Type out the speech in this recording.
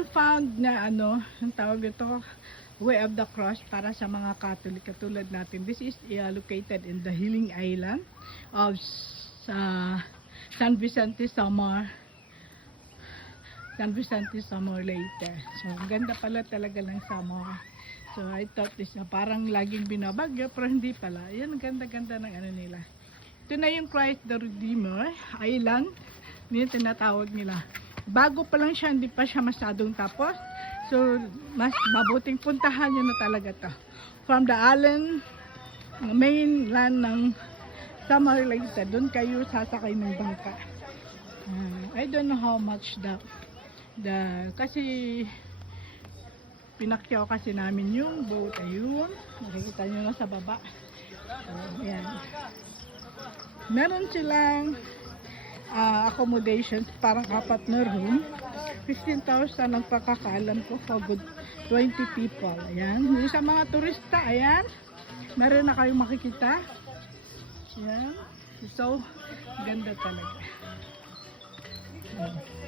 you found na ano, ang tawag ito, Way of the Cross para sa mga Catholic katulad natin. This is located in the Healing Island of San Vicente Samar. San Vicente Samar Leyte. So, ganda pala talaga ng Samar. So, I thought this na parang laging binabagyo, pero hindi pala. Yan, ang ganda-ganda ng ano nila. Ito na yung Christ the Redeemer Island. Yan tinatawag nila. Bago pa lang siya, hindi pa siya masyadong tapos. So, mas mabuting puntahan nyo na talaga to. From the island, mainland ng Samar Leyte, doon kayo sasakay ng bangka. I don't know how much kasi pinakyaw kasi namin yung boat. Ayun, nakikita nyo na sa baba. So, ayan. Meron silang accommodations, parang 4 na room. 15,000 ang pagkakaalam ko for good 20 people. Ayan. Yung sa mga turista, ayan. Meron na kayong makikita. Ayan. So, ganda talaga. Ayan.